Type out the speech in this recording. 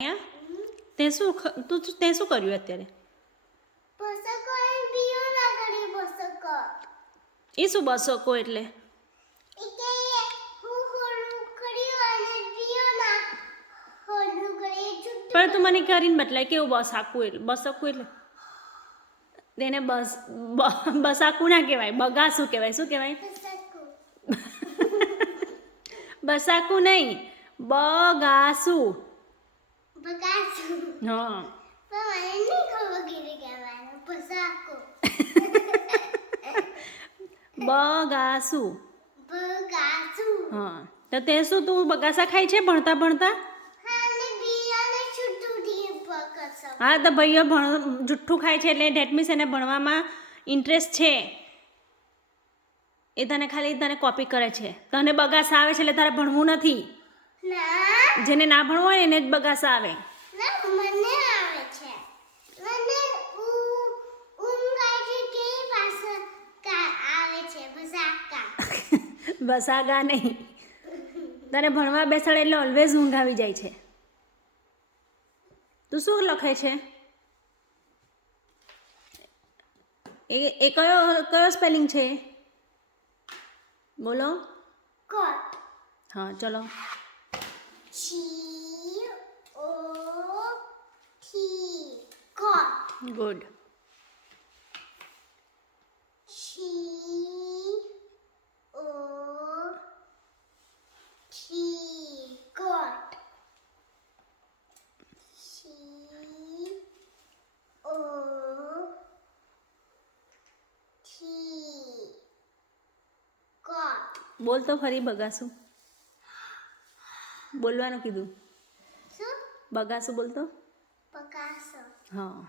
તે શું તે શું કર્યું અત્યારે? એ શું બસકો એટલે? પણ તું મને કરીને બતલાય કેવું બસાકું એટલે? બસકું એટલે તેને બસાકું ના કહેવાય, બગાસું કહેવાય. શું કહેવાય? બસાકું નહીં, બગાસું. હા બગાસું. હા તો તે શું તું બગાસા ખાય છે ભણતા ભણતા? હા તો ભાઈઓ જુઠ્ઠું ખાય છે એટલે ડેટ મીન્સ એને ભણવામાં ઇન્ટરેસ્ટ છે. એ તને કોપી કરે છે. તને બગાસા આવે છે એટલે તારે ભણવું નથી. જેને ના ભણવું હોય એને જ બગાસા આવે. બસાગા નહીં. તને ભણવા બેસાડે એટલે ઓલવેઝ ઊંઘ આવી જાય છે. તું શું લખે છે? એ કયો સ્પેલિંગ છે? બોલો. હા ચલો. ગુડ. બોલ તો ફરી બગાસું. બોલવાનું કીધું. બગાસું બોલતો. હા